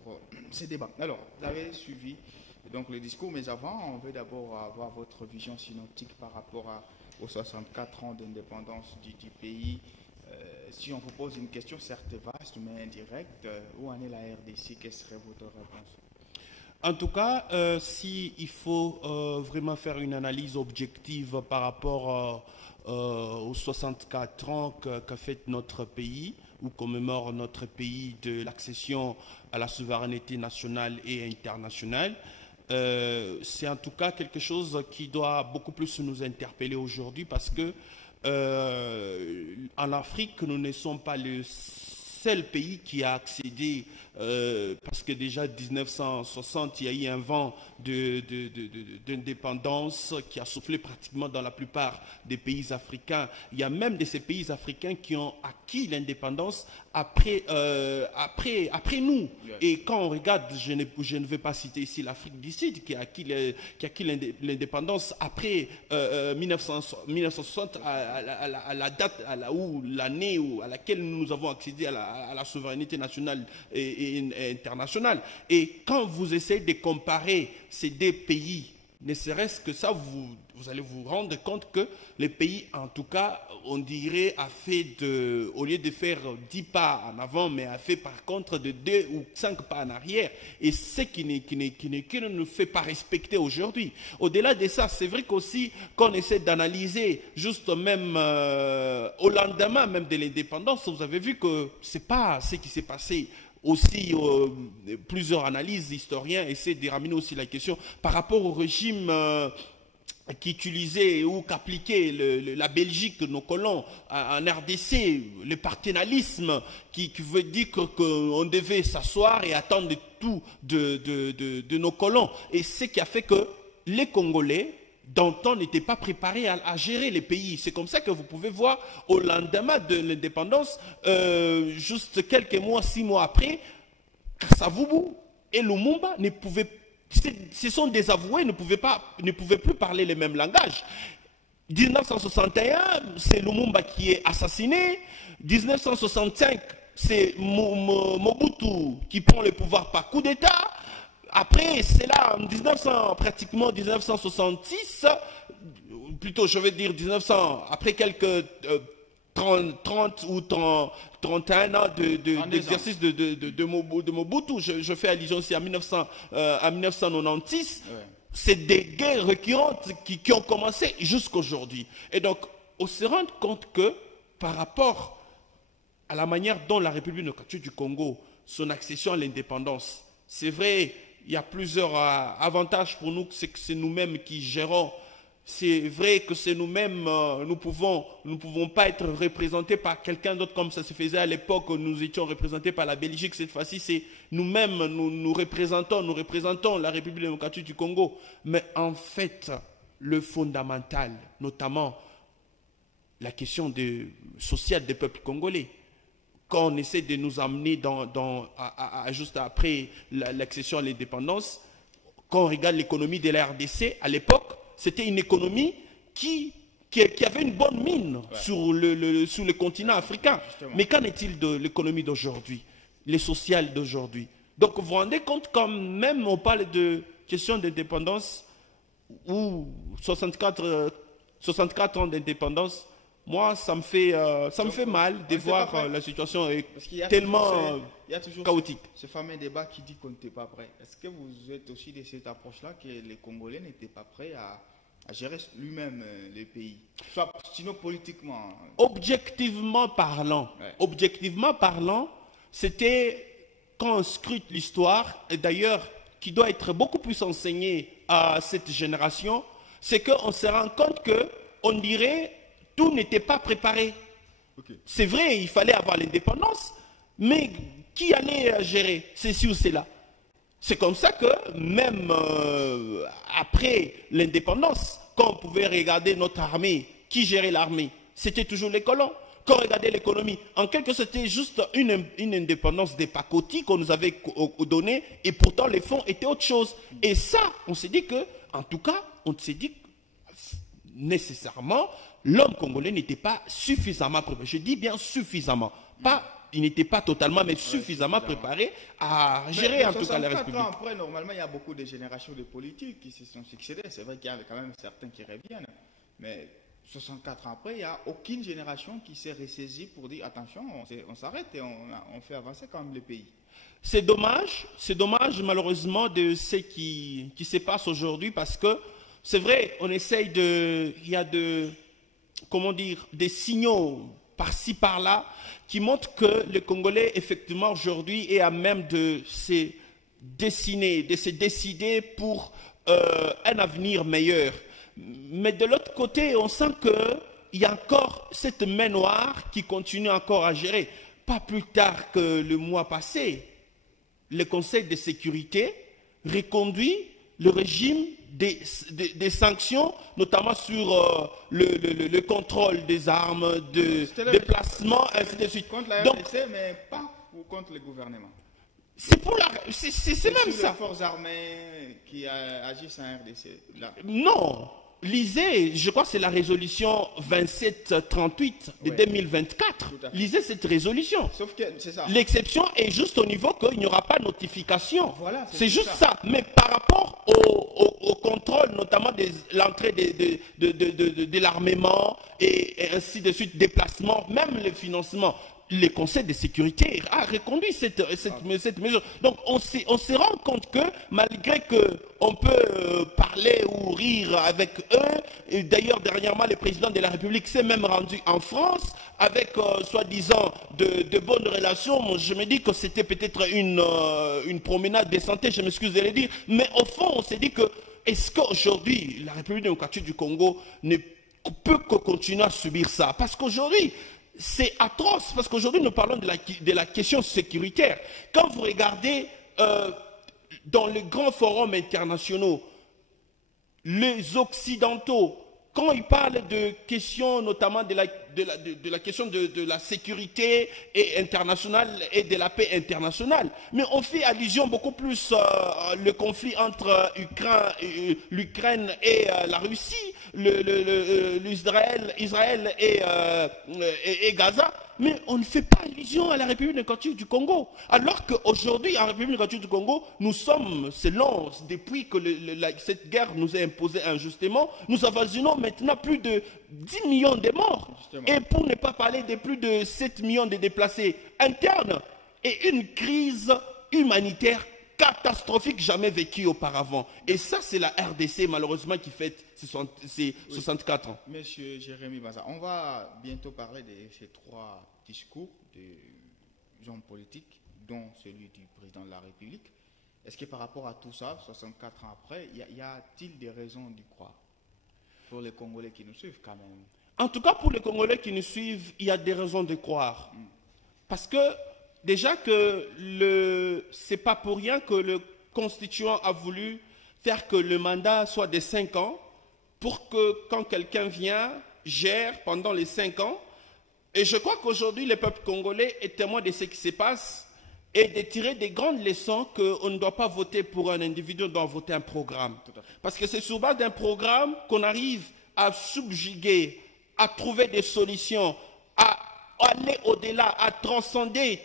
pour ces débats. Alors, vous avez suivi donc le discours, mais avant, on veut d'abord avoir votre vision synoptique par rapport aux 64 ans d'indépendance du pays. Si on vous pose une question, certes vaste, mais indirecte, où en est la RDC? Quelle serait votre réponse? En tout cas, s'il faut vraiment faire une analyse objective par rapport aux 64 ans qu'a fait notre pays, ou commémore notre pays de l'accession à la souveraineté nationale et internationale, c'est en tout cas quelque chose qui doit beaucoup plus nous interpeller aujourd'hui parce que en Afrique, nous ne sommes pas le seul pays qui a accédé, parce que déjà en 1960, il y a eu un vent d'indépendance qui a soufflé pratiquement dans la plupart des pays africains. Il y a même de ces pays africains qui ont acquis l'indépendance après nous. Et quand on regarde, je ne vais pas citer ici l'Afrique du Sud qui a acquis l'indépendance après 1960, à la date, l'année à laquelle nous avons accédé à la souveraineté nationale et internationale. Et quand vous essayez de comparer ces deux pays, ne serait-ce que ça, vous allez vous rendre compte que le pays, en tout cas, on dirait, a fait au lieu de faire 10 pas en avant, mais a fait par contre de 2 ou 5 pas en arrière. Et ce qui ne nous fait pas respecter aujourd'hui. Au-delà de ça, c'est vrai qu'aussi, quand on essaie d'analyser, juste même au lendemain même de l'indépendance, vous avez vu que ce n'est pas ce qui s'est passé. Aussi, plusieurs analyses, historiens essaient de ramener aussi la question par rapport au régime qui utilisait ou qu'appliquait la Belgique, nos colons, en RDC, le paternalisme qui veut dire qu'on devait s'asseoir et attendre tout de nos colons. Et ce qui a fait que les Congolais, d'antan, n'étaient pas préparés à gérer les pays. C'est comme ça que vous pouvez voir au lendemain de l'indépendance, juste quelques mois, 6 mois après, Kasavubu et Lumumba ne pouvaient, ce sont désavoués, ne pouvaient plus parler le même langage. 1961, c'est Lumumba qui est assassiné. 1965, c'est Mobutu qui prend le pouvoir par coup d'État. Après, c'est là, pratiquement 1966, plutôt je vais dire 1900, après quelques 30 ou 31 ans d'exercice de Mobutu, je fais allusion aussi à 1996, ouais. C'est des guerres récurrentes qui ont commencé jusqu'à aujourd'hui. Et donc, on se rend compte que par rapport à la manière dont la République démocratique du Congo, son accession à l'indépendance, c'est vrai, il y a plusieurs avantages pour nous, c'est que c'est nous-mêmes qui gérons. C'est vrai que c'est nous-mêmes, nous ne pouvons pas être représentés par quelqu'un d'autre comme ça se faisait à l'époque où nous étions représentés par la Belgique. Cette fois-ci, c'est nous-mêmes, nous représentons la République démocratique du Congo. Mais en fait, le fondamental, notamment la question sociale des peuples congolais, quand on essaie de nous amener juste après l'accession à l'indépendance, quand on regarde l'économie de la RDC, à l'époque, c'était une économie qui avait une bonne mine, ouais, sur le continent africain. Justement. Mais qu'en est-il de l'économie d'aujourd'hui, les sociales d'aujourd'hui? Donc vous vous rendez compte quand même on parle de question d'indépendance ou 64 ans d'indépendance. Moi, ça me fait mal de voir la situation est tellement chaotique. Ce fameux débat qui dit qu'on n'était pas prêt. Est-ce que vous êtes aussi de cette approche-là que les Congolais n'étaient pas prêts à gérer lui-même les pays, soit sinon politiquement? Objectivement parlant, c'était quand on scrute l'histoire, et d'ailleurs qui doit être beaucoup plus enseigné à cette génération, c'est qu'on se rend compte qu'on dirait tout n'était pas préparé. Okay. C'est vrai, il fallait avoir l'indépendance, mais qui allait gérer ceci ou cela? C'est comme ça que même après l'indépendance, quand on pouvait regarder notre armée, qui gérait l'armée? C'était toujours les colons. Quand on regardait l'économie, en quelque sorte, c'était juste une indépendance des pacotis qu'on nous avait donnée, et pourtant les fonds étaient autre chose. Et ça, on s'est dit que, en tout cas, on s'est dit nécessairement, l'homme congolais n'était pas suffisamment préparé. Je dis bien suffisamment. Pas il n'était pas totalement, mais suffisamment préparé à gérer en tout cas la République. Après, normalement, il y a beaucoup de générations de politiques qui se sont succédées. C'est vrai qu'il y a quand même certains qui reviennent. Mais 64 ans après, il n'y a aucune génération qui s'est ressaisie pour dire attention, on s'arrête et on fait avancer quand même le pays. C'est dommage malheureusement de ce qui se passe aujourd'hui parce que c'est vrai, on essaye il y a comment dire, des signaux par-ci par-là qui montrent que le Congolais effectivement aujourd'hui est à même de se décider pour un avenir meilleur. Mais de l'autre côté, on sent qu'il y a encore cette main noire qui continue encore à gérer. Pas plus tard que le mois passé, le Conseil de sécurité reconduit le régime des sanctions, notamment sur le contrôle des armes, de déplacement, ainsi de suite. Contre la RDC, mais pas contre le gouvernement. C'est même ça. Les forces armées qui agissent en RDC. Là. Non. Lisez, je crois que c'est la résolution 2738 de 2024. Lisez cette résolution. Sauf que c'est ça. L'exception est juste au niveau qu'il n'y aura pas notification. Voilà, c'est juste ça. Mais par rapport au contrôle, notamment de l'entrée de l'armement et ainsi de suite, déplacement, même le financement, le Conseil de sécurité a reconduit cette mesure. Donc on se rend compte que malgré qu'on peut parler ou rire avec eux, et d'ailleurs dernièrement le président de la République s'est même rendu en France avec soi-disant de bonnes relations. Je me dis que c'était peut-être une promenade de santé, je m'excuse de le dire, mais au fond on s'est dit que est-ce qu'aujourd'hui la République démocratique du Congo ne peut que continuer à subir ça? Parce qu'aujourd'hui c'est atroce, parce qu'aujourd'hui nous parlons de la question sécuritaire. Quand vous regardez dans les grands forums internationaux, les Occidentaux, quand ils parlent de questions, notamment de la question de la sécurité internationale et de la paix internationale, mais on fait allusion beaucoup plus le conflit entre l'Ukraine et la Russie, Israël et Gaza, mais on ne fait pas allusion à la République démocratique du Congo. Alors qu'aujourd'hui, en République démocratique du Congo, nous sommes, selon, depuis que cette guerre nous est imposée injustement, nous avoisinons maintenant plus de 10 millions de morts. Justement. Et pour ne pas parler de plus de 7 millions de déplacés internes et une crise humanitaire catastrophique jamais vécue auparavant. Et ça, c'est la RDC, malheureusement, qui fête ses 64 ans. Monsieur Jérémy Baza, on va bientôt parler de ces 3 discours des hommes politiques, dont celui du président de la République. Est-ce que par rapport à tout ça, 64 ans après, y a-t-il des raisons d'y croire pour les Congolais qui nous suivent quand même? En tout cas, pour les Congolais qui nous suivent, il y a des raisons de croire. Parce que déjà que c'est pas pour rien que le constituant a voulu faire que le mandat soit de 5 ans pour que quand quelqu'un vient, gère pendant les 5 ans. Et je crois qu'aujourd'hui, le peuple congolais est témoin de ce qui se passe et de tirer des grandes leçons qu'on ne doit pas voter pour un individu, on doit voter un programme. Parce que c'est sur base d'un programme qu'on arrive à subjuguer, à trouver des solutions, à aller au-delà, à transcender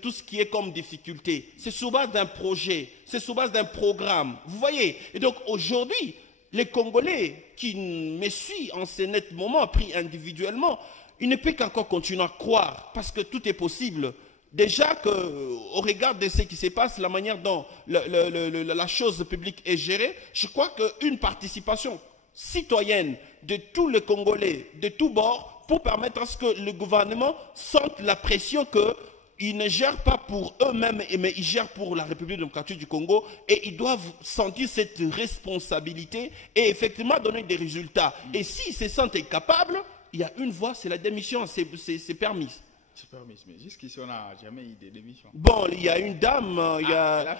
tout ce qui est comme difficulté. C'est sur base d'un projet, c'est sur base d'un programme. Vous voyez? Et donc aujourd'hui, les Congolais qui me suivent en ce net moment, pris individuellement, ils ne peuvent qu'encore continuer à croire, parce que tout est possible. Déjà qu'au regard de ce qui se passe, la manière dont la chose publique est gérée, je crois qu'une participation citoyenne de tous les Congolais, de tous bords, pour permettre à ce que le gouvernement sente la pression qu'ils ne gèrent pas pour eux-mêmes, mais ils gèrent pour la République démocratique du Congo, et ils doivent sentir cette responsabilité et effectivement donner des résultats. Et s'ils se sentent incapables, il y a une voie, c'est la démission, c'est permis. C'est permis, mais jusqu'ici, on n'a jamais eu de démission. Bon, il y a une dame, il y a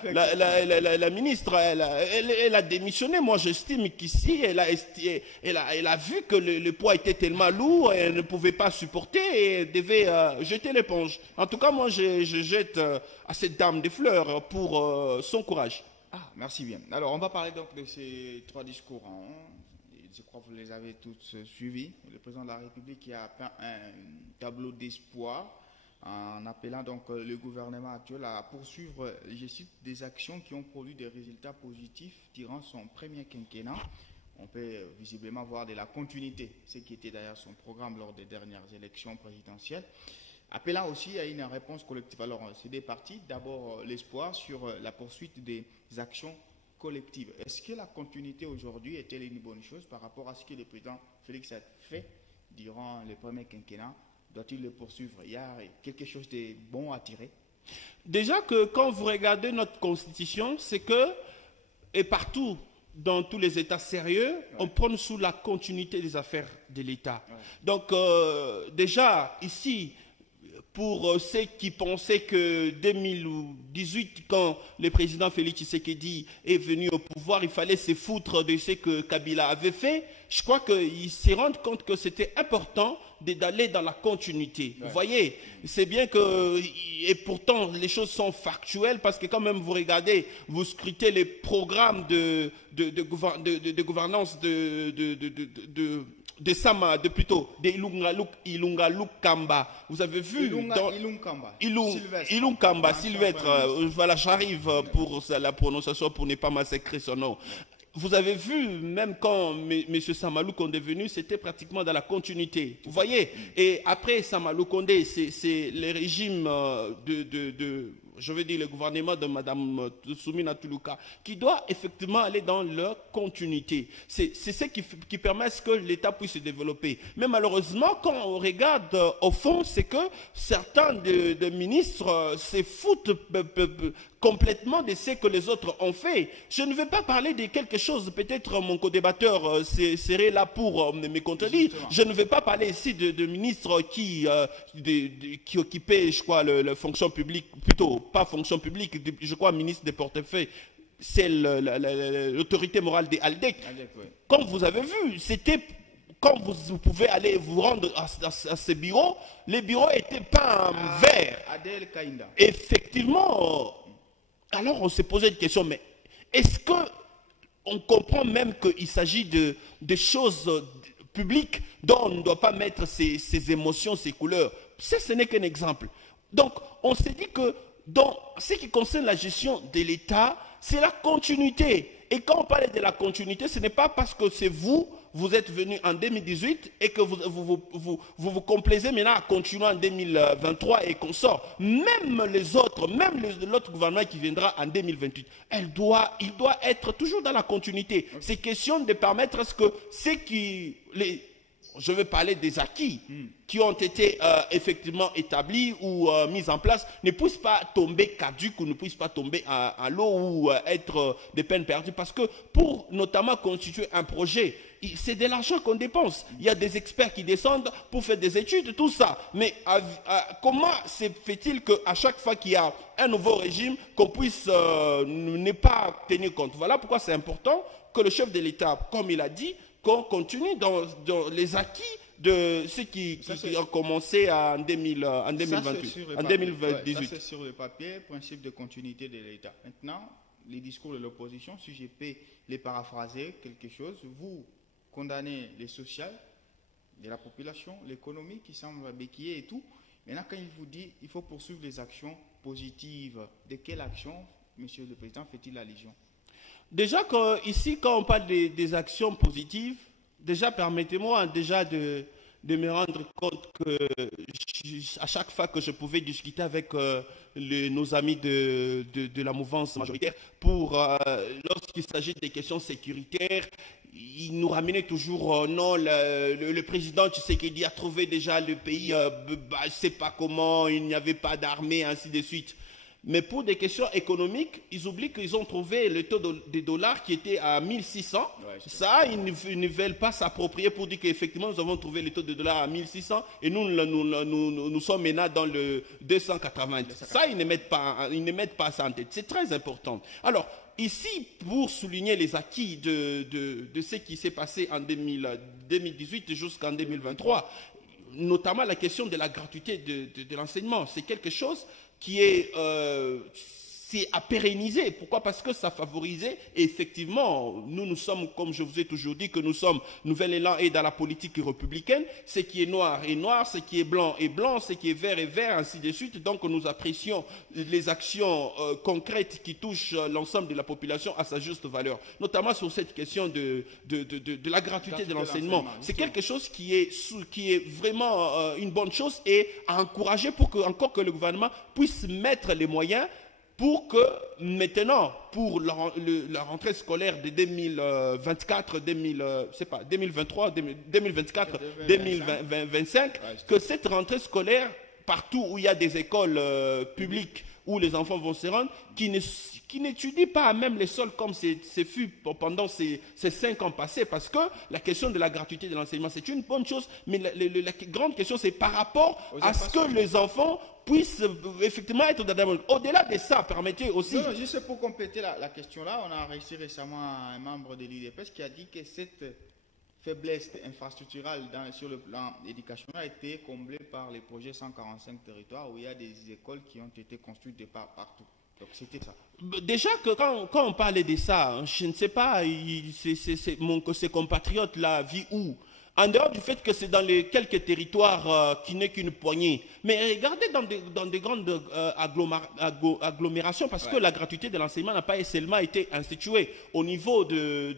la ministre, elle a démissionné. Moi, j'estime qu'ici, elle a vu que le poids était tellement lourd, elle ne pouvait pas supporter et elle devait jeter l'éponge. En tout cas, moi, je jette à cette dame des fleurs pour son courage. Ah, merci bien. Alors, on va parler donc de ces 3 discours. Je crois que vous les avez tous suivis. Le président de la République qui a peint un tableau d'espoir en appelant donc le gouvernement actuel à poursuivre, je cite, des actions qui ont produit des résultats positifs durant son premier quinquennat. On peut visiblement voir de la continuité, ce qui était d'ailleurs son programme lors des dernières élections présidentielles. Appelant aussi à une réponse collective. Alors, c'est des partis. D'abord, l'espoir sur la poursuite des actions collectives. Est-ce que la continuité aujourd'hui est-elle une bonne chose par rapport à ce que le président Félix a fait durant le premier quinquennat? Doit-il le poursuivre? Il y a quelque chose de bon à tirer? Déjà que quand vous regardez notre constitution, c'est que, et partout, dans tous les États sérieux, on prône sous la continuité des affaires de l'État. Donc, déjà, ici, pour ceux qui pensaient que 2018, quand le président Félix Tshisekedi est venu au pouvoir, il fallait se foutre de ce que Kabila avait fait, je crois qu'ils se rendent compte que c'était important d'aller dans la continuité. Vous voyez, c'est bien que, et pourtant les choses sont factuelles, parce que quand même vous regardez, vous scrutez les programmes de gouvernance de Sama, de Ilunga Lukamba. Vous avez vu Ilunkamba, Sylvestre, voilà, j'arrive pour la prononciation pour ne pas massacrer son nom. Vous avez vu, même quand M. Samalou Kondé est venu, c'était pratiquement dans la continuité. Vous voyez? Et après Samalou Kondé, c'est le régime je veux dire, le gouvernement de Mme Soumina Toulouka, qui doit effectivement aller dans leur continuité. C'est ce qui permet que l'État puisse se développer. Mais malheureusement, quand on regarde au fond, c'est que certains de ministres se foutent complètement de ce que les autres ont fait. Je ne vais pas parler de quelque chose, peut-être mon co-débatteur serait là pour me contredire. Je ne vais pas parler ici de ministres qui occupaient, je crois, la fonction publique, plutôt pas fonction publique, je crois ministre des portefeuilles, c'est l'autorité morale des ALDEC. Comme vous avez vu, c'était... Quand vous pouvez aller vous rendre à ce bureau, les bureaux étaient peints en vert. Adel Kainda. Effectivement, alors on s'est posé une question, mais est-ce qu'on comprend même qu'il s'agit de choses publiques dont on ne doit pas mettre ses émotions, ses couleurs? Ce n'est qu'un exemple. Donc, on s'est dit que dans ce qui concerne la gestion de l'État, c'est la continuité. Et quand on parle de la continuité, ce n'est pas parce que c'est vous êtes venu en 2018 et que vous complaisez maintenant à continuer en 2023 et qu'on sort. Même les autres, même l'autre gouvernement qui viendra en 2028, il doit être toujours dans la continuité. C'est question de permettre à ce que je vais parler des acquis qui ont été effectivement établis ou mis en place, ne puissent pas tomber caduques ou ne puissent pas tomber à l'eau ou être des peines perdues. Parce que pour notamment constituer un projet, c'est de l'argent qu'on dépense. Il y a des experts qui descendent pour faire des études, tout ça. Mais comment se fait-il qu'à chaque fois qu'il y a un nouveau régime, qu'on puisse ne pas tenir compte? Voilà pourquoi c'est important que le chef de l'État, comme il a dit, qu'on continue dans les acquis de ce qui a commencé en 2018. Ça, c'est sur le papier, principe de continuité de l'État. Maintenant, les discours de l'opposition, si je peux les paraphraser quelque chose, vous condamnez les sociales de la population, l'économie qui semble béquiller et tout. Maintenant, quand il vous dit qu'il faut poursuivre les actions positives, de quelle action, Monsieur le Président, fait-il allusion? Déjà, ici, quand on parle des actions positives, déjà, permettez-moi déjà de me rendre compte que à chaque fois que je pouvais discuter avec nos amis de la mouvance majoritaire, lorsqu'il s'agit des questions sécuritaires, ils nous ramenaient toujours, non, le président Tshisekedi a trouvé déjà le pays, je ne sais pas comment, il n'y avait pas d'armée, ainsi de suite. Mais pour des questions économiques, ils oublient qu'ils ont trouvé le taux des dollars qui était à 1600. Ça, ils ne veulent pas s'approprier pour dire qu'effectivement, nous avons trouvé le taux de dollars à 1600 et nous sommes maintenant dans le 280. Ça, ils ne mettent pas ça en tête. C'est très important. Alors, ici, pour souligner les acquis de ce qui s'est passé en 2018 jusqu'en 2023, notamment la question de la gratuité de l'enseignement, c'est quelque chose qui est c'est à pérenniser. Pourquoi? Parce que ça favorisait, et effectivement, nous sommes, comme je vous ai toujours dit, que nous sommes, Nouvel Élan est dans la politique républicaine, ce qui est noir est noir, ce qui est blanc est blanc, ce qui est vert est vert, ainsi de suite. Donc nous apprécions les actions concrètes qui touchent l'ensemble de la population à sa juste valeur, notamment sur cette question de la gratuité de l'enseignement. C'est quelque chose qui est vraiment une bonne chose et à encourager pour que, encore que le gouvernement puisse mettre les moyens pour que maintenant, pour la rentrée scolaire de 2024, 2023, 2024, 2025, que cette rentrée scolaire, partout où il y a des écoles publiques où les enfants vont se rendre, qui n'étudient pas même les sols comme c'est fut pendant ces 5 ans passés, parce que la question de la gratuité de l'enseignement, c'est une bonne chose, mais la grande question, c'est par rapport à ce que les enfants puissent effectivement être dans la... Au-delà de ça, permettez aussi... Non, juste pour compléter la question là, on a réussi récemment un membre de l'UDPS qui a dit que cette faiblesse infrastructurelle sur le plan éducationnel a été comblée par les projets 145 territoires où il y a des écoles qui ont été construites de partout. Donc c'était ça. Déjà que quand on parlait de ça, je ne sais pas, ses compatriotes là vivent où? En dehors du fait que c'est dans les quelques territoires qui n'est qu'une poignée. Mais regardez dans des grandes agglomérations, parce que la gratuité de l'enseignement n'a pas seulement été instituée au niveau de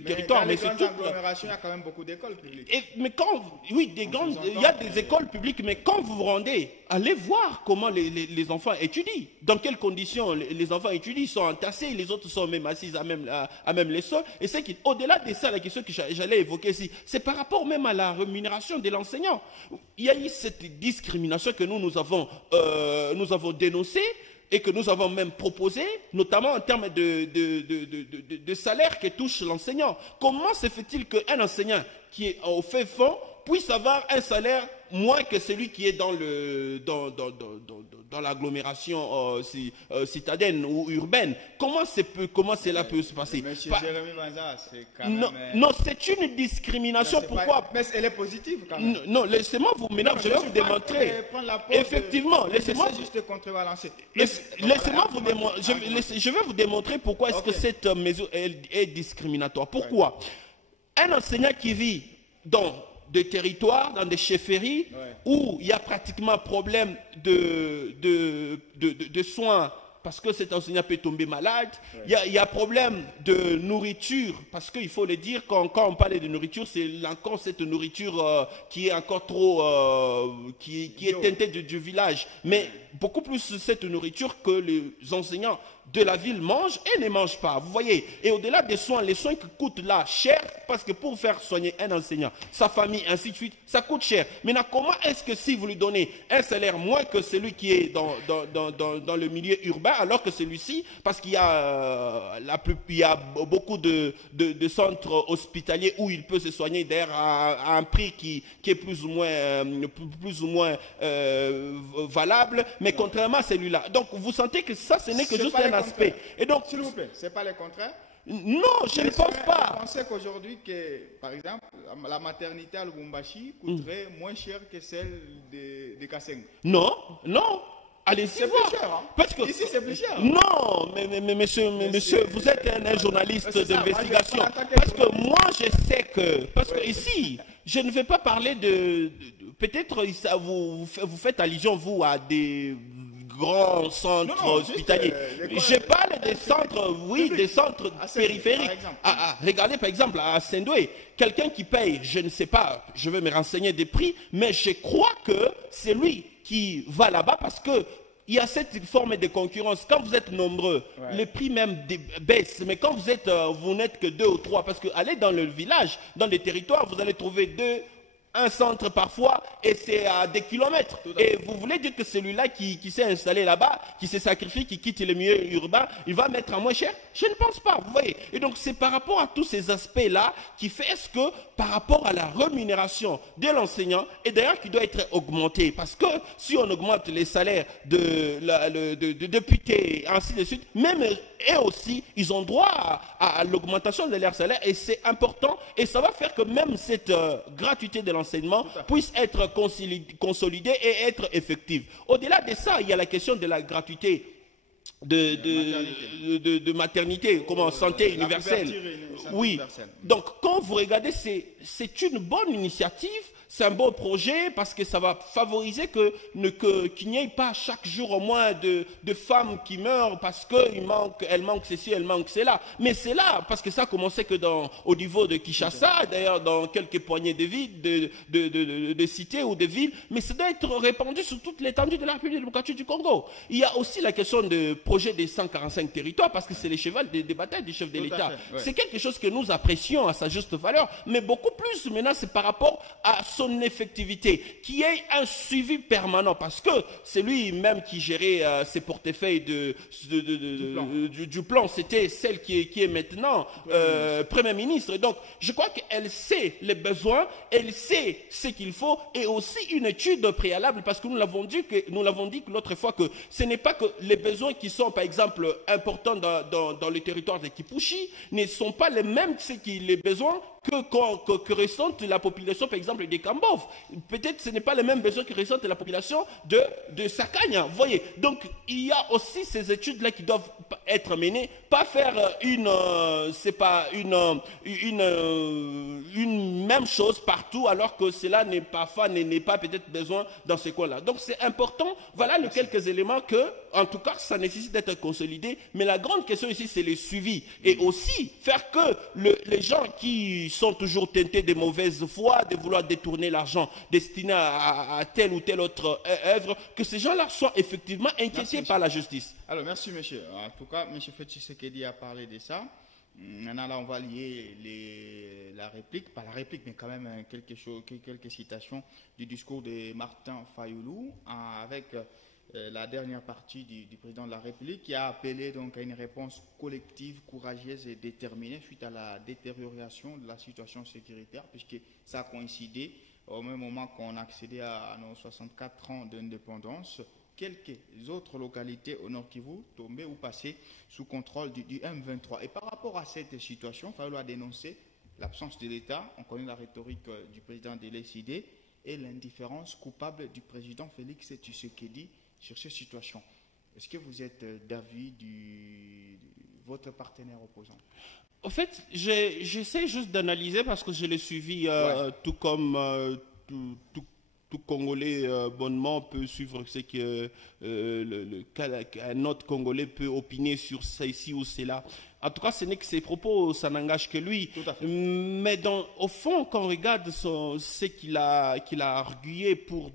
territoires. Mais dans les grandes agglomérations, il y a quand même beaucoup d'écoles publiques. Mais il y a des écoles publiques, mais quand vous vous rendez, allez voir comment les enfants étudient. Dans quelles conditions les enfants étudient. Ils sont entassés, les autres sont même assis à même les sols. Et c'est qu'au-delà de ça, la question que j'allais évoquer ici, c'est par rapport même à la rémunération de l'enseignant. Il y a eu cette discrimination que nous avons dénoncée et que nous avons même proposé, notamment en termes de salaire que touche l'enseignant. Comment se fait-il qu'un enseignant qui est au fait fond puisse avoir un salaire moins que celui qui est dans l'agglomération citadine ou urbaine? Comment cela peut se passer? Monsieur Jérémy Banza, c'est quand même... Non, c'est une discrimination. Pourquoi? Mais elle est positive quand même. Non, laissez-moi vous... Maintenant, je vais vous démontrer. Effectivement, laissez-moi... juste contrebalancer. Laissez-moi vous démontrer. Je vais vous démontrer pourquoi est-ce que cette mesure est discriminatoire. Pourquoi? Un enseignant qui vit dans des territoires, dans des chefferies, où il y a pratiquement problème de soins, parce que cet enseignant peut tomber malade. Il y a problème de nourriture, parce qu'il faut le dire, quand on parle de nourriture, c'est encore cette nourriture qui est encore trop... qui est teintée du village. Mais beaucoup plus cette nourriture que les enseignants de la ville mangent et ne mangent pas. Vous voyez. Et au-delà des soins, les soins qui coûtent là cher, parce que pour faire soigner un enseignant, sa famille, ainsi de suite, ça coûte cher. Maintenant, comment est-ce que si vous lui donnez un salaire moins que celui qui est dans le milieu urbain, alors que celui-ci, parce qu'il y a, beaucoup de centres hospitaliers où il peut se soigner d'ailleurs à un prix qui est plus ou moins valable, mais contrairement à celui-là. Donc vous sentez que ça, ce n'est que juste un aspect. Et donc, s'il vous plaît, c'est pas le contraire? Non, je ne pense pas. Vous pensez qu'aujourd'hui, par exemple, la maternité à Lubumbashi coûterait moins cher que celle de Kasseng? Non. Allez-y voir. Plus cher, hein? Parce que ici, c'est plus cher. Non, mais monsieur, vous êtes un journaliste d'investigation. Parce que moi, je sais que... Parce que ici, je ne vais pas parler de peut-être vous faites allusion, vous, à des grands centres hospitaliers. Je parle des centres, des centres périphériques. Regardez par exemple à Saint-Doué, quelqu'un qui paye, je ne sais pas, je vais me renseigner des prix, mais je crois que c'est lui qui va là-bas parce que il y a cette forme de concurrence. Quand vous êtes nombreux, les prix même baissent. Mais quand vous n'êtes que 2 ou 3, parce que allez dans le village, dans les territoires, vous allez trouver un centre parfois, et c'est à des kilomètres. Et vous voulez dire que celui-là qui s'est installé là-bas, qui s'est sacrifié, qui quitte le milieu urbain, il va mettre à moins cher? Je ne pense pas, vous voyez. Et donc c'est par rapport à tous ces aspects-là qui fait ce que, par rapport à la rémunération de l'enseignant, et d'ailleurs qui doit être augmentée, parce que si on augmente les salaires de députés, ainsi de suite, même eux aussi, ils ont droit à l'augmentation de leur salaire, et c'est important, et ça va faire que même cette gratuité de l'enseignement puisse être consolidée et être effective. Au-delà de ça, il y a la question de la gratuité de maternité, comment, santé universelle. Oui. Universelle. Donc, quand vous regardez, c'est une bonne initiative. C'est un bon projet parce que ça va favoriser qu'il n'y ait pas chaque jour au moins de femmes qui meurent parce qu'elles manquent ceci, elles manquent cela. Mais c'est là, parce que ça a commencé que au niveau de Kinshasa, d'ailleurs dans quelques poignées de villes, de cités ou de villes, mais ça doit être répandu sur toute l'étendue de la République démocratique du Congo. Il y a aussi la question de projet des 145 territoires parce que c'est les chevals des batailles du chef de l'État. Ouais. C'est quelque chose que nous apprécions à sa juste valeur, mais beaucoup plus maintenant c'est par rapport à son effectivité, qui ait un suivi permanent, parce que c'est lui-même qui gérait ses portefeuilles du plan. C'était celle qui est maintenant Premier ministre. Et donc, je crois qu'elle sait les besoins, elle sait ce qu'il faut, et aussi une étude préalable, parce que nous l'avons dit que l'autre fois que ce n'est pas que les besoins qui sont, par exemple, importants dans le territoire de Kipushi ne sont pas les mêmes que les besoins que ressent la population, par exemple, des Kambov. Peut-être ce n'est pas les mêmes besoins que ressent la population de Sakanya. Vous voyez. Donc, il y a aussi ces études-là qui doivent être menées, pas faire une même chose partout, alors que cela n'est pas peut-être besoin dans ce coin-là. Donc, c'est important. Voilà les quelques éléments que, en tout cas, ça nécessite d'être consolidé. Mais la grande question ici, c'est le suivi. Et aussi, faire que les gens qui sont toujours tentés de mauvaise foi, de vouloir détourner l'argent destiné à telle ou telle autre œuvre, que ces gens-là soient effectivement inquiétés par la justice. Alors, merci, monsieur. En tout cas, monsieur Tshisekedi a parlé de ça. Maintenant, là, on va lier la réplique, pas la réplique, mais quand même quelques citations du discours de Martin Fayoulou avec la dernière partie du président de la République qui a appelé donc à une réponse collective, courageuse et déterminée suite à la détérioration de la situation sécuritaire, puisque ça a coïncidé au même moment qu'on accédait à nos 64 ans d'indépendance. Quelques autres localités au Nord Kivu tombaient ou passaient sous contrôle du M23. Et par rapport à cette situation, Fayoulou a dénoncé l'absence de l'État. On connaît la rhétorique du président de l'ECD et l'indifférence coupable du président Félix Tshisekedi sur cette situation. Est-ce que vous êtes d'avis de votre partenaire opposant? En fait, j'essaie juste d'analyser parce que je l'ai suivi tout comme tout Congolais bonnement peut suivre ce que un autre Congolais peut opiner sur ceci ou cela. En tout cas, ce n'est que ses propos, ça n'engage que lui. Mais au fond, quand on regarde ce qu'il a argué pour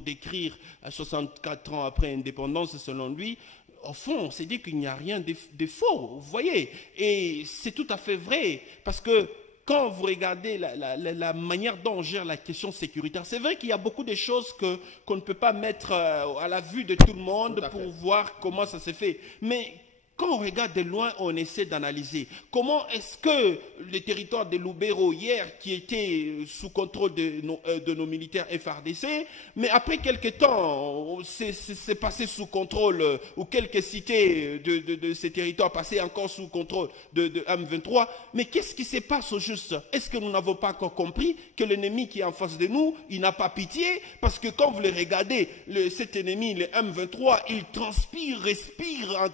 décrire 64 ans après l'indépendance, selon lui, au fond, on s'est dit qu'il n'y a rien de faux, vous voyez. Et c'est tout à fait vrai, parce que quand vous regardez la manière dont on gère la question sécuritaire, c'est vrai qu'il y a beaucoup de choses qu'on ne peut pas mettre à la vue de tout le monde pour voir comment ça se fait. Mais quand on regarde de loin, on essaie d'analyser. Comment est-ce que le territoire de Lubero, hier, qui était sous contrôle de nos militaires FARDC, mais après quelques temps, c'est passé sous contrôle, ou quelques cités de ces territoires passaient encore sous contrôle de M23. Mais qu'est-ce qui se passe au juste? Est-ce que nous n'avons pas encore compris que l'ennemi qui est en face de nous, il n'a pas pitié? Parce que quand vous le regardez, cet ennemi, le M23, il transpire, respire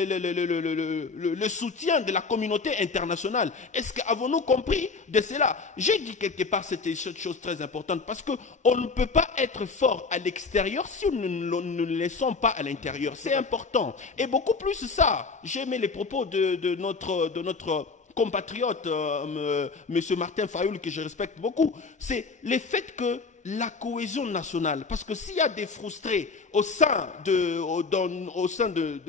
le soutien de la communauté internationale. Est-ce qu'avons-nous compris de cela? J'ai dit quelque part cette chose très importante parce qu'on ne peut pas être fort à l'extérieur si nous ne le laissons pas à l'intérieur. C'est important. Et beaucoup plus ça. J'ai aimé les propos de notre compatriote, M. Martin Fayoulou, que je respecte beaucoup. C'est le fait que la cohésion nationale, parce que s'il y a des frustrés au sein de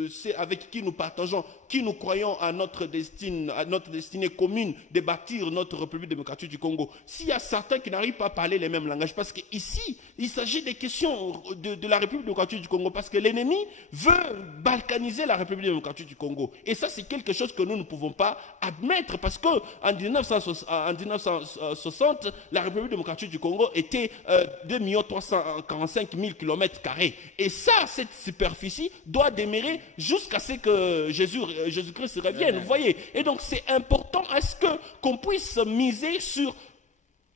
ceux avec qui nous partageons, qui nous croyons à notre destinée commune de bâtir notre République démocratique du Congo, s'il y a certains qui n'arrivent pas à parler les mêmes langages, parce qu'ici, il s'agit des questions de la République démocratique du Congo, parce que l'ennemi veut balkaniser la République démocratique du Congo. Et ça, c'est quelque chose que nous ne pouvons pas admettre, parce qu'en 1960, la République démocratique du Congo était 2 345 000 km². Et ça, cette superficie doit demeurer jusqu'à ce que Jésus-Christ revienne, vous voyez. Et donc, c'est important qu'on puisse miser sur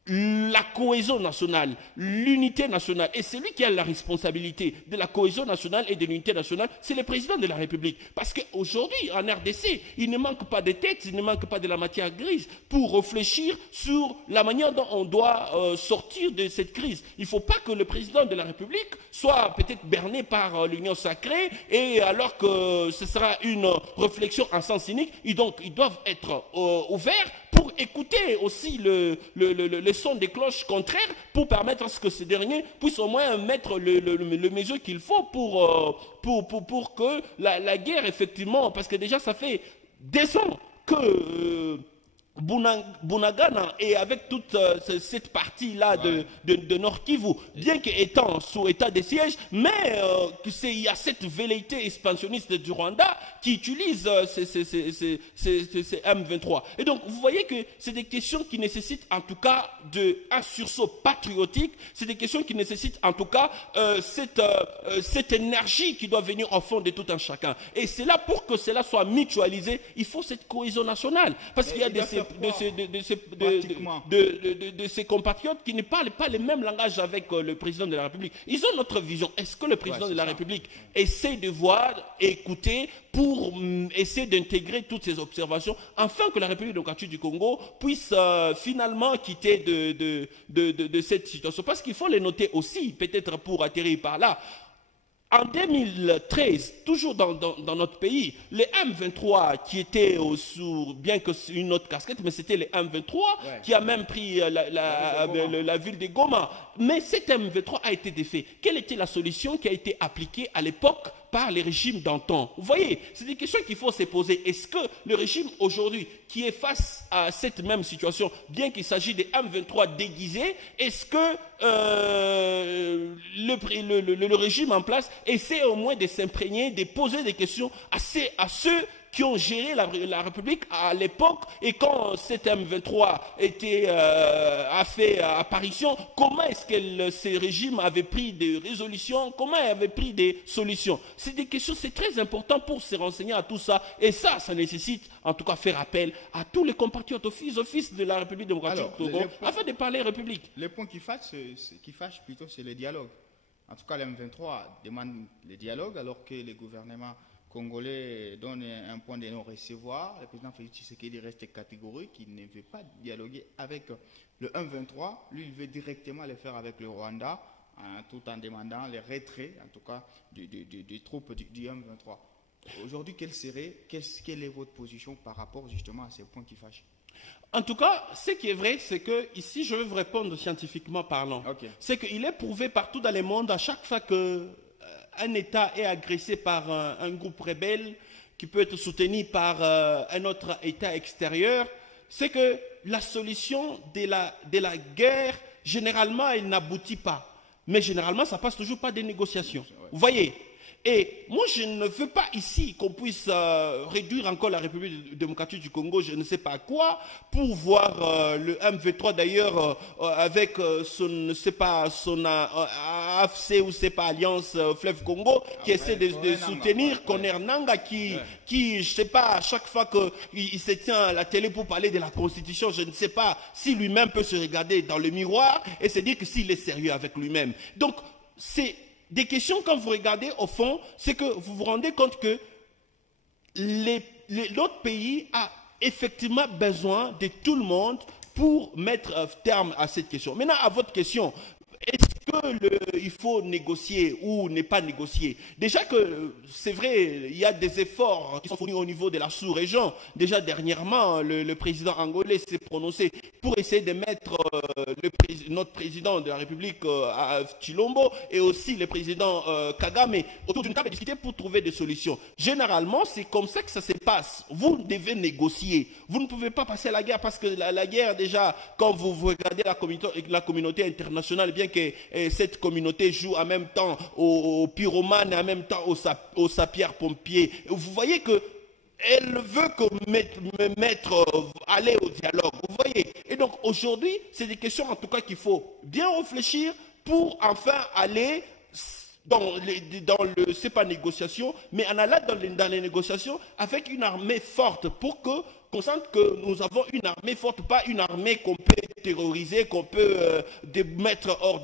la cohésion nationale, l'unité nationale. Et c'est lui qui a la responsabilité de la cohésion nationale et de l'unité nationale, c'est le président de la République. Parce qu'aujourd'hui, en RDC, il ne manque pas de tête, il ne manque pas de la matière grise pour réfléchir sur la manière dont on doit sortir de cette crise. Il ne faut pas que le président de la République soit peut-être berné par l'union sacrée, et alors que ce sera une réflexion en sens unique, ils doivent être ouverts pour écouter aussi le son des cloches contraires, pour permettre à ce que ces derniers puissent au moins mettre le mesure qu'il faut pour que la guerre, effectivement, parce que déjà ça fait des ans que Bunagana et avec toute cette partie-là de Nord Kivu, bien qu'étant sous état de siège, mais il y a cette velléité expansionniste du Rwanda qui utilise ces M23. Et donc, vous voyez que c'est des questions qui nécessitent en tout cas un sursaut patriotique, c'est des questions qui nécessitent en tout cas cette énergie qui doit venir au fond de tout un chacun. Et c'est là, pour que cela soit mutualisé, il faut cette cohésion nationale. Parce qu'il y a de ces compatriotes qui ne parlent pas le même langage avec le président de la République. Ils ont notre vision. Est-ce que le président de la République essaie de voir, écouter, pour essayer d'intégrer toutes ces observations, afin que la République démocratique du Congo puisse finalement quitter de cette situation? Parce qu'il faut les noter aussi, peut-être pour atterrir par là. En 2013, toujours dans notre pays, les M23 qui étaient bien que c'est une autre casquette, mais c'était les M23 qui a même pris la ville de Goma. Mais cet M23 a été défait. Quelle était la solution qui a été appliquée à l'époque par les régimes d'antan? Vous voyez, c'est des questions qu'il faut se poser. Est-ce que le régime aujourd'hui, qui est face à cette même situation, bien qu'il s'agisse des M23 déguisés, est-ce que le régime en place essaie au moins de s'imprégner, de poser des questions à ceux qui ont géré la République à l'époque, et quand cet M23 a fait apparition, comment est-ce que ces régimes avaient pris des résolutions, comment ils avaient pris des solutions? C'est des questions, c'est très important pour se renseigner à tout ça, et ça nécessite en tout cas faire appel à tous les compatriotes, office de la République démocratique du Congo, afin de parler République. Le point qui fâche plutôt, c'est le dialogue. En tout cas, le M23 demande le dialogue, alors que les gouvernements congolais donne un point de non-recevoir. Le président Félix Tshisekedi reste catégorique, il ne veut pas dialoguer avec le M23. Lui, il veut directement le faire avec le Rwanda, tout en demandant le retrait, en tout cas, des troupes du M23. Aujourd'hui, quelle est votre position par rapport justement à ces points qui fâchent? En tout cas, ce qui est vrai, c'est que ici, je vais vous répondre scientifiquement parlant. Okay. C'est qu'il est prouvé partout dans le monde, à chaque fois que un État est agressé par un groupe rebelle qui peut être soutenu par un autre État extérieur, c'est que la solution de la guerre, généralement, elle n'aboutit pas. Mais généralement, ça passe toujours par des négociations. Vous voyez? Et moi, je ne veux pas ici qu'on puisse réduire encore la République démocratique du Congo, je ne sais pas quoi, pour voir le M23 d'ailleurs avec son AFC ou c'est pas Alliance Fleuve Congo, qui essaie de soutenir Corneille Nangaa, qui, je ne sais pas, à chaque fois qu'il se tient à la télé pour parler de la Constitution, je ne sais pas si lui-même peut se regarder dans le miroir et se dire que s'il est sérieux avec lui-même. Donc, c'est des questions, quand vous regardez au fond, c'est que vous vous rendez compte que l'autre pays a effectivement besoin de tout le monde pour mettre terme à cette question. Maintenant, à votre question, est-ce qu'il faut négocier ou ne pas négocier? Déjà que c'est vrai, il y a des efforts qui sont fournis au niveau de la sous-région. Déjà dernièrement, le président angolais s'est prononcé pour essayer de mettre notre président de la République à Chilombo et aussi le président Kagame autour d'une table et discuter pour trouver des solutions. Généralement, c'est comme ça que ça se passe. Vous devez négocier. Vous ne pouvez pas passer à la guerre parce que la guerre, déjà, quand vous regardez la communauté internationale, bien que cette communauté joue en même temps aux pyromanes et en même temps aux sapeurs-pompiers, vous voyez que elle veut aller au dialogue, vous voyez. Et donc aujourd'hui, c'est des questions en tout cas qu'il faut bien réfléchir pour enfin aller c'est pas négociation, mais en allant dans les négociations avec une armée forte pour qu'on sente que nous avons une armée forte, pas une armée qu'on peut terroriser, qu'on peut mettre hors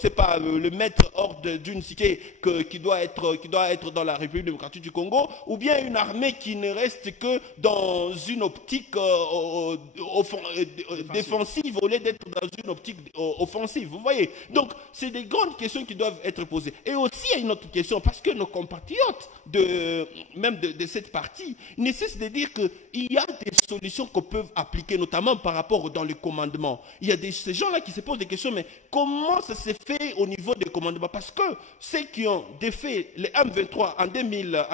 c'est pas le mettre hors d'une cité qui doit être dans la République démocratique du Congo, ou bien une armée qui ne reste que dans une optique défensive au lieu d'être dans une optique offensive. Vous voyez? Donc, c'est des grandes questions qui doivent être posées. Et aussi, il y a une autre question, parce que nos compatriotes de cette partie ne cessent de dire qu'il y a des solutions qu'on peut appliquer, notamment par rapport dans le commandement. Il y a ces gens-là qui se posent des questions, mais comment ça s'est fait au niveau des commandements? Parce que ceux qui ont défait les M23 en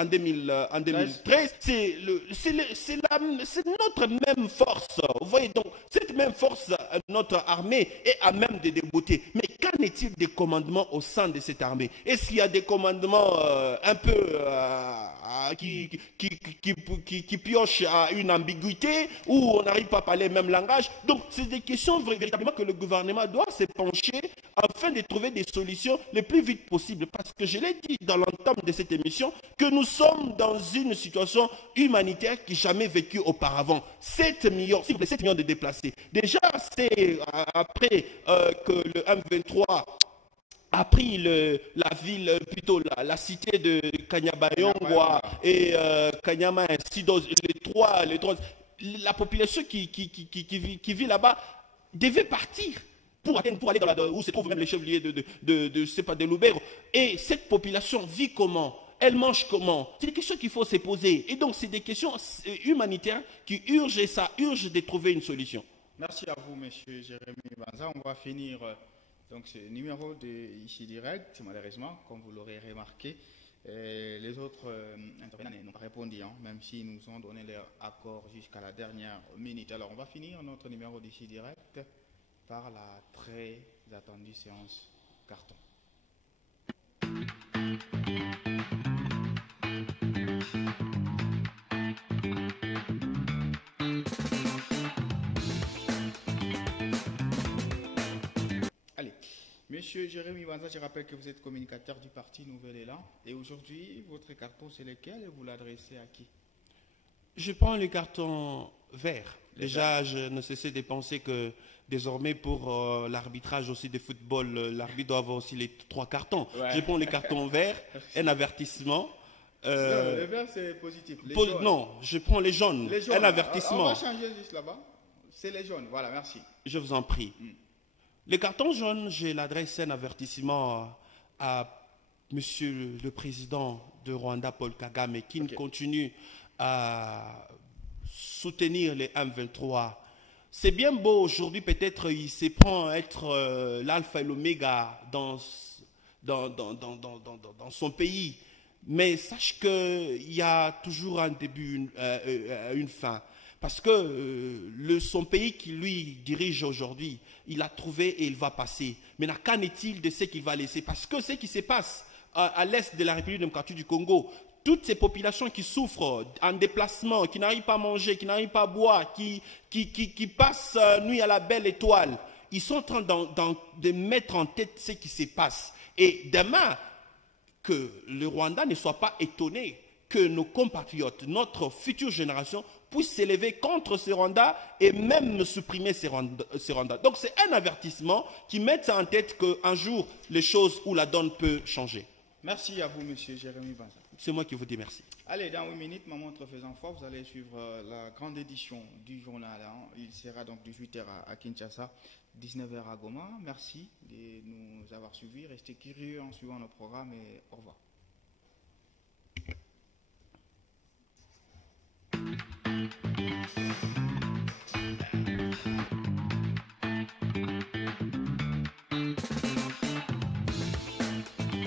2013, c'est notre même force. Vous voyez, donc, cette même force, notre armée est à même de débouter. Mais qu'en est-il des commandements au sein de cette armée? Est-ce qu'il y a des commandements un peu qui piochent à une ambiguïté, où on n'arrive pas à parler le même langage? Donc, c'est des questions véritablement que le gouvernement doit se pencher afin de trouver des solutions le plus vite possible. Parce que je l'ai dit dans l'entame de cette émission, que nous sommes dans une situation humanitaire qui n'a jamais vécue auparavant. 7 millions de déplacés. Déjà, c'est après que le M23 a pris la ville, plutôt la cité de Kanyabayonga et Kanyama, ainsi les trois, la population qui vit là-bas devait partir pour aller où se trouvent même les chefs-lieux de Lubero. Et cette population vit comment? Elle mange comment? C'est des questions qu'il faut se poser. Et donc, c'est des questions humanitaires qui urgent, et ça urge de trouver une solution. Merci à vous, M. Jérémy Banza. On va finir donc ce numéro de Ici Direct, malheureusement, comme vous l'aurez remarqué. Les autres intervenants n'ont pas répondu, même s'ils nous ont donné leur accord jusqu'à la dernière minute. Alors, on va finir notre numéro d'Ici Direct par la très attendue séance carton. Allez, Monsieur Jérémy Banza, je rappelle que vous êtes communicateur du parti Nouvel Élan. Et aujourd'hui, votre carton, c'est lequel et vous l'adressez à qui? Je prends le carton vert. Déjà, je ne cessais de penser que désormais, pour l'arbitrage aussi de football, l'arbitre doit avoir aussi les 3 cartons. Ouais. Je prends les cartons verts, un avertissement. Non, le vert, c'est positif. Non, je prends les jaunes, un avertissement. On va changer juste là-bas. C'est les jaunes, voilà, merci. Je vous en prie. Les cartons jaunes, je l'adresse un avertissement à Monsieur le Président de Rwanda, Paul Kagame, qui continue à soutenir les M23. C'est bien beau aujourd'hui, peut-être il se prend à être l'alpha et l'oméga dans son pays. Mais sache qu'il y a toujours un début, une fin. Parce que son pays qui lui dirige aujourd'hui, il a trouvé et il va passer. Mais qu'en est-il de ce qu'il va laisser? Parce que ce qui se passe à l'est de la République démocratique du Congo, toutes ces populations qui souffrent en déplacement, qui n'arrivent pas à manger, qui n'arrivent pas à boire, qui passent nuit à la belle étoile, ils sont en train de mettre en tête ce qui se passe. Et demain, que le Rwanda ne soit pas étonné que nos compatriotes, notre future génération, puissent s'élever contre ces Rwandais et même supprimer ces Rwandais. Donc c'est un avertissement qui met ça en tête qu'un jour, les choses ou la donne peut changer. Merci à vous, M. Jérémy Banza. C'est moi qui vous dis merci. Allez, dans 8 minutes, ma montre faisant foi, vous allez suivre la grande édition du journal. Il sera donc 18h à Kinshasa, 19h à Goma. Merci de nous avoir suivis. Restez curieux en suivant nos programmes et au revoir.